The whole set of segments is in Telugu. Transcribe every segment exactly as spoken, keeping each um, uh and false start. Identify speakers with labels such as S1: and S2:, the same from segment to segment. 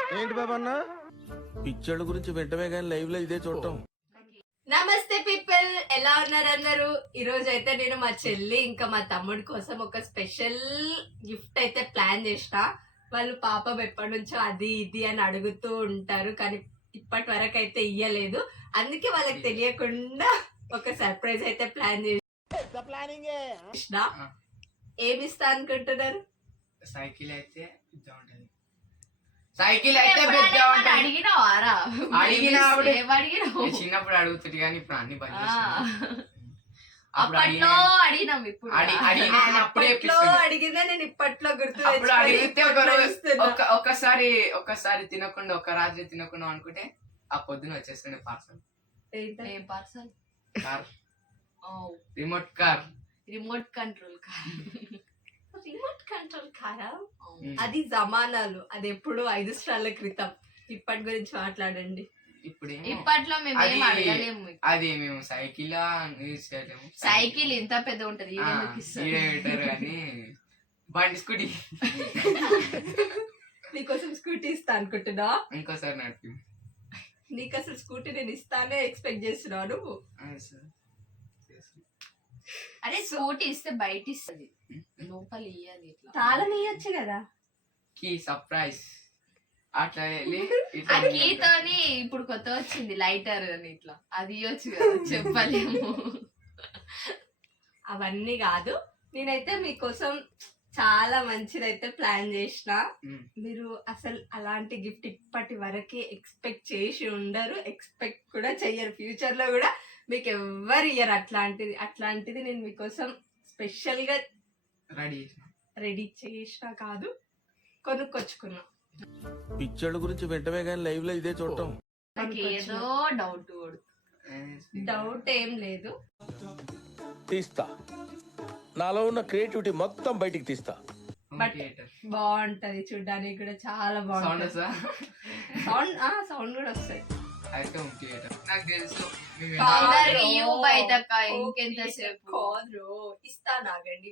S1: ఏంటి బాబా అన్న పిక్చర్ల గురించి వెంటనే కానీ లైవ్ లో ఇదే చూడటం.
S2: నమస్తే పీపుల్, ఎలా ఉన్నారు అందరూ? ఈ రోజు అయితే నేను మా చెల్లి ఇంకా మా తమ్ముడి కోసం ఒక స్పెషల్ గిఫ్ట్ అయితే ప్లాన్ చేసిన. వాళ్ళు పాపం ఎప్పటి నుంచో అది ఇది అని అడుగుతూ ఉంటారు, కానీ ఇప్పటి వరకు అయితే ఇయ్యలేదు. అందుకే వాళ్ళకి తెలియకుండా ఒక సర్ప్రైజ్ అయితే ప్లాన్ చేసిన. ఏమి ఇస్తా అనుకుంటున్నారు?
S3: సైకిల్ అయితే సైకిల్ అయితే పెద్ద
S2: అడిగినావారా?
S3: అడిగినా చిన్నప్పుడు అడుగుతుంది కానీ ఇప్పుడు అన్ని బంద్
S2: అప్పట్లో అడిగినాం, ఇప్పుడు అడిగినా నేను ఇప్పట్లో గుర్తు
S3: అడిగితే ఒకసారి ఒకసారి తినకుండా ఒక రాత్రి తినకుండా అనుకుంటే ఆ పొద్దున వచ్చేస్తుండే పార్సల్.
S2: ఏం parcel?
S3: Car, remote car.
S2: Remote control car. Remote control కారా? అది జమానాలు, అది ఎప్పుడు ఐదు స్టార్ల క్రితం. ఇప్పటి గురించి మాట్లాడండి.
S3: ఇప్పుడు
S2: ఇప్పట్లో మేము ఏం అడగలేము.
S3: అది మేము సైకిల్ చేయలేము.
S2: సైకిల్ ఇంత పెద్ద ఉంటది
S3: కానీ బండి స్కూటీ.
S2: నీకోసం స్కూటీ ఇస్తా అనుకుంటున్నా.
S3: ఇంకోసారి నడిపి.
S2: నీకు అసలు స్కూటీ నేను ఇస్తానే ఎక్స్పెక్ట్ చేస్తున్నావు నువ్వు. అరే స్కూటీ ఇస్తే బయట ఇస్తుంది, లోపల ఇయ్యాలి. తాళం ఇయ్యొచ్చు కదా.
S3: కీ సర్ప్రైజ్ అట్లా
S2: కీతోని ఇప్పుడు కొత్త వచ్చింది లైటర్ అని, ఇట్లా అది ఇవ్వచ్చు కదా. చెప్పలేము. అవన్నీ కాదు, నేనైతే మీకోసం చాలా మంచిదైతే ప్లాన్ చేసిన. మీరు అసలు అలాంటి గిఫ్ట్ ఇప్పటి వరకే ఎక్స్పెక్ట్ చేసి ఉండరు, ఎక్స్పెక్ట్ కూడా చెయ్యరు. ఫ్యూచర్ లో కూడా మీకు ఎవ్వరు ఇయ్యరు అట్లాంటిది. అట్లాంటిది నేను మీకోసం స్పెషల్ గా
S3: రెడీ
S2: రెడీ చేసిన కాదు, కొనుక్కొచ్చుకున్నా.
S1: పిక్చర్ల గురించి వెంటనే కానీ లైవ్ లో ఇదే చూడటం.
S2: నాకు ఏదో డౌట్ డౌట్ ఏం లేదు.
S1: తీస్తా, నాలో ఉన్న క్రియేటివిటీ మొత్తం బయటికి తీస్తా.
S2: బట్ బాగుంటది చూడ్డానికి కూడా, చాలా బాగుంటది. సౌండ్ సౌండ్ కూడా వస్తాయి. ఇంకెంతసేపు ఇస్తానాగండి.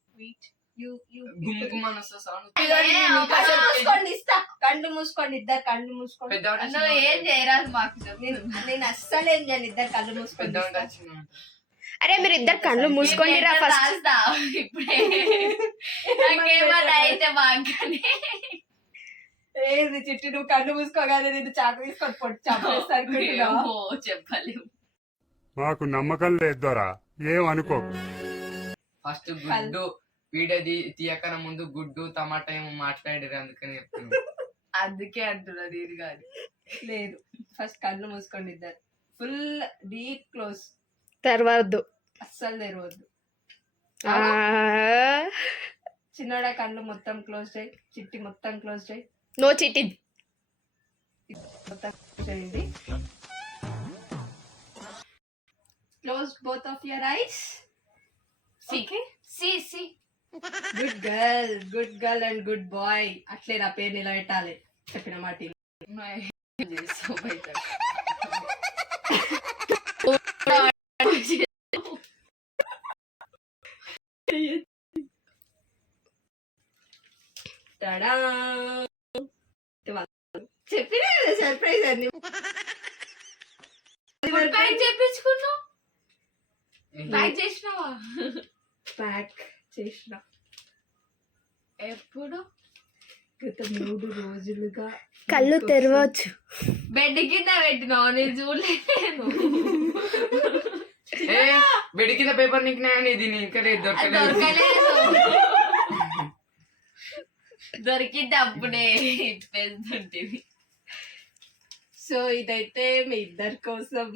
S2: కళ్ళు మూసుకోండి, ఇద్దరు కళ్ళు మూసుకోండి. ఏం చేయరాదు మాకు, నేను అస్సలు ఏం చేయను. ఇద్దరు కళ్ళు మూసుకోండి.
S4: అరే మీరు ఇద్దరు కళ్ళు మూసుకోండి రా ఫస్ట్.
S2: ఇప్పుడే నాకేమన్నా అయితే మాకని ఏది చిట్టి, నువ్వు కళ్ళు మూసుకోగానే నేను చాకు తీసుకొని పొట్టు చంపేస్తాను. చెప్పలేము,
S5: మాకు నమ్మకం లేదురా, ఏం అనుకో.
S3: ఫస్ట్ గుడ్డు వీడియో తీయకన ముందు గుడ్డు టమాటా ఏమో మాట్లాడారు, అందుకని చెప్తున్నా.
S2: అందుకే అంటున్నారు ఇది కాదు. లేదు, ఫస్ట్ కళ్ళు మూసుకోండి ఇద్దరు, ఫుల్ డీప్ క్లోజ్. తెరవద్దు, అస్సలు తెరవద్దు. చిన్నోడా కళ్ళు మొత్తం క్లోజ్ చేయి, చిట్టి మొత్తం క్లోజ్ చేయి.
S4: నో చిట్టి
S2: మొత్తం చేయండి. Close both of your eyes. Okay, see see good girl, good girl and good boy. అట్లే నా పేరు ఇలా పెట్టాలి, చెప్పిన మాట. చెప్పినా కదా సర్ప్రైజ్ అని. చెప్పించుకున్నావు, ప్యాక్ చేసినావా? ప్యాక్ చేసిన. ఎప్పుడు? గత మూడు రోజులుగా.
S4: కళ్ళు తెరవచ్చు.
S2: బెడ్ కింద పెట్టినావు, నేను చూడలేదు.
S3: బెడ్ కింద పేపర్ నిక్కినాయని ఇది ఇంకా
S2: దొరకలేదు. దొరికింది అప్పుడే ఇప్పేస్తుంటివి. సో ఇదైతే మీ ఇద్దరి కోసం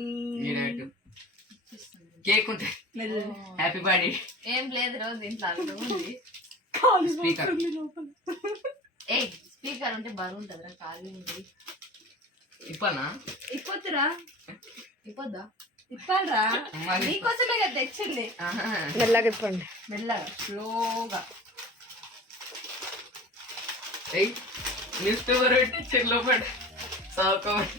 S3: కేక్ ఉంటుంది. Happy birthday.
S2: ఏం లేదు రోజు దీంట్లో అంత ఉంది.
S3: స్పీకర్
S2: ఏ స్పీకర్ ఉంటే బరువు ఉంటుందిరా, ఖాళీ ఉంది.
S3: ఇప్పనా?
S2: ఇప్పొద్దురా, ఇప్పొద్దా? ఇప్పాలరా, నీకోసమే కదా తెచ్చింది.
S4: మెల్లగా ఇప్పండి,
S2: మెల్లగా స్లోగా.
S3: న్యూస్ పేపర్ పెట్టి చెల్లో పడి చదువుకోమని.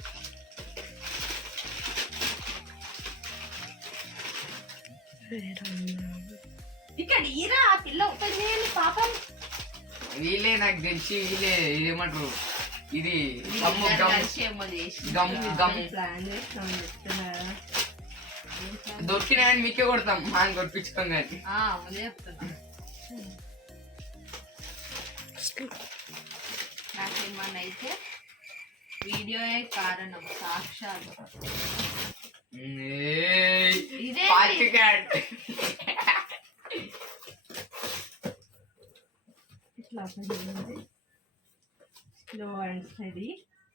S2: ఇక్కడ ఈరా పిల్ల ఓపెన్ చేయండి పాపం.
S3: వీళ్ళే నాకు తెలిసి వీళ్ళే ఏమంటారు ఇది gum gum gum gum
S2: plan చేస్తాం చెప్తున్నా
S3: దొరికినాయని మీకే కొడతాం మాని కొట్టించుకోం కానీ
S2: ముందే చెప్తున్నా నాకేమన్నా అయితే వీడియోయే కారణం సాక్షాత్ ఇదే ఇట్లా స్లో అండ్ స్టడీ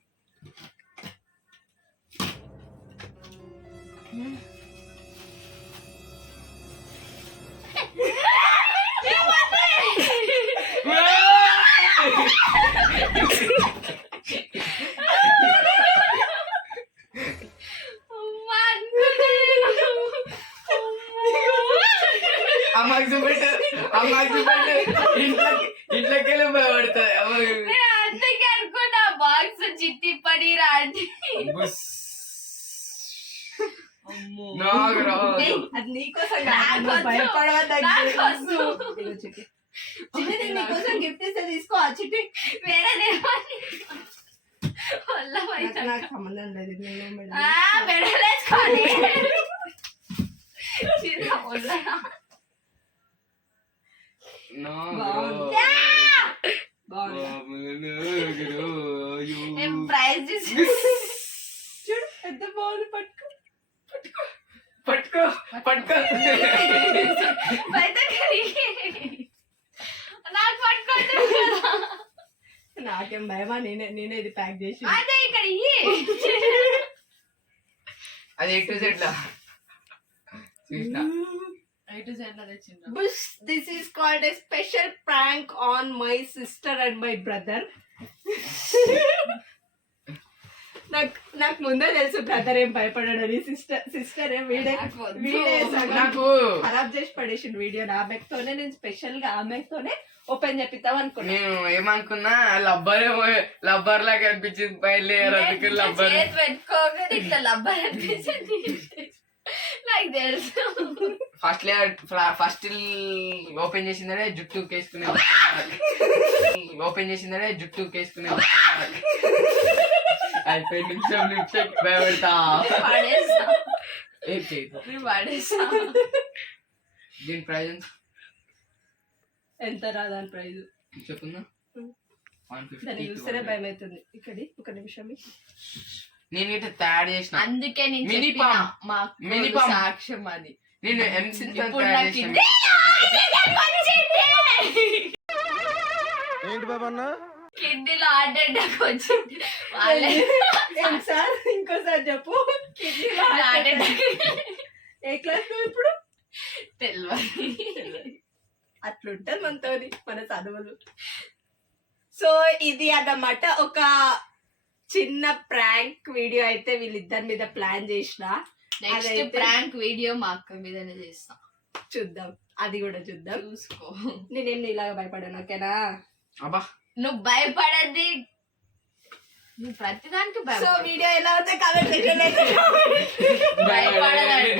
S3: అమ్మాకి చూపెట్టు అమ్మాకి చూపెట్టు ఇంట్లోకి ఇంట్లోకి వెళ్ళి భయపడుతుంది
S2: అందుకే అనుకున్నా బాక్స్ చిట్టి పడి రాండి అది నీకోసం చిట్టి నీకోసం గిఫ్ట్ ఇస్తే తీసుకో ఆ చిట్టి వేరే నాకు సంబంధం లేదు పెడలేసుకోండి ప్రైజ్ చూడు ఎంత బాగుంది పట్టుకో
S3: పట్టుకో పట్టుకో
S2: నాకు పట్టుకోండి నాకేం భయమా నేనే నేనే ఇది ప్యాక్ చేసి అదే ఇక్కడ
S3: అది ఎటు చెట్ల చూసిన
S2: Bush, this is called a special prank on my sister and my brother. నాకు నాకు ముందే తెలుసు బ్రదర్ ఏం భయపడాడని సిస్టర్ సిస్టర్ ఏం వీడే వీడే
S3: నాకు
S2: ఖరాబ్ చేసి పడేసిండు వీడియో ఆమెతోనే నేను స్పెషల్ గా ఆమెతోనే ఓపెన్ చేపిద్దాం అనుకున్నా
S3: నేను ఏమనుకున్నా లబ్బర్ లబ్బర్ లాగా అనిపించింది బయలుదేరు లబ్బర్
S2: పెట్టుకోగానే ఇట్లా లబ్బర్ అనిపించింది నాకు తెలుసు
S3: ఫస్ట్ ఫస్ట్ ఓపెన్ చేసిందనే జుట్టు కేసుకునే ఓపెన్ చేసిందనే జుట్టు కేసుకునే అయిపోయి నిమిషం నిమిషం భయపడతా దీని ప్రైజ్
S2: ఎంత రాదాని ప్రైజ్
S3: చెప్పుందా
S2: దాన్ని చూస్తేనే భయం అవుతుంది ఇక్కడ ఒక నిమిషం
S3: నేను ఇట్లా తయారు చేసిన
S2: అందుకే
S3: మినిపం
S2: సాక్ష్యం అది
S3: నేను ఎంసీ
S1: ఏంటి బాబా అన్న
S2: కిడ్నీలో హార్ట్ అటాక్ వచ్చింది సార్ ఇంకోసారి చెప్పు కిడ్నీలో హార్ట్ అటాక్ ఏ క్లాస్ ఇప్పుడు తెలియదు అట్లుంటది మనతో మన చదువులు సో ఇది అన్నమాట ఒక చిన్న ప్రాంక్ వీడియో అయితే వీళ్ళిద్దరి మీద ప్లాన్ చేసిన నెక్స్ట్ ప్రాంక్ వీడియో మా అక్క మీదనే చేస్తా చూద్దాం అది కూడా చూద్దాం చూసుకో నేనేం నీలాగా భయపడాను ఓకేనా
S3: అబ్బా
S2: నువ్వు భయపడద్ది నువ్వు ప్రతిదానికి సో వీడియో ఎలా ఉందో కామెంట్ సెక్షన్ భయపడదంట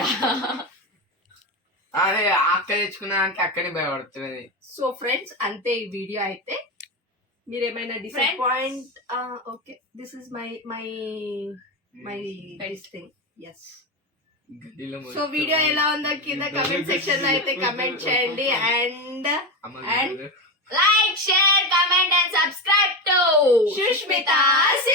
S3: అదే అక్క తెచ్చుకున్నానికి అక్కనే భయపడుతుంది
S2: సో ఫ్రెండ్స్ అంతే ఈ వీడియో అయితే మీరేమైనా disappoint okay this is my my my best thing ఎస్ సో వీడియో ఎలా ఉందో కింద కమెంట్ సెక్షన్ లో అయితే కమెంట్ చేయండి and and like share comment and subscribe to Sushmita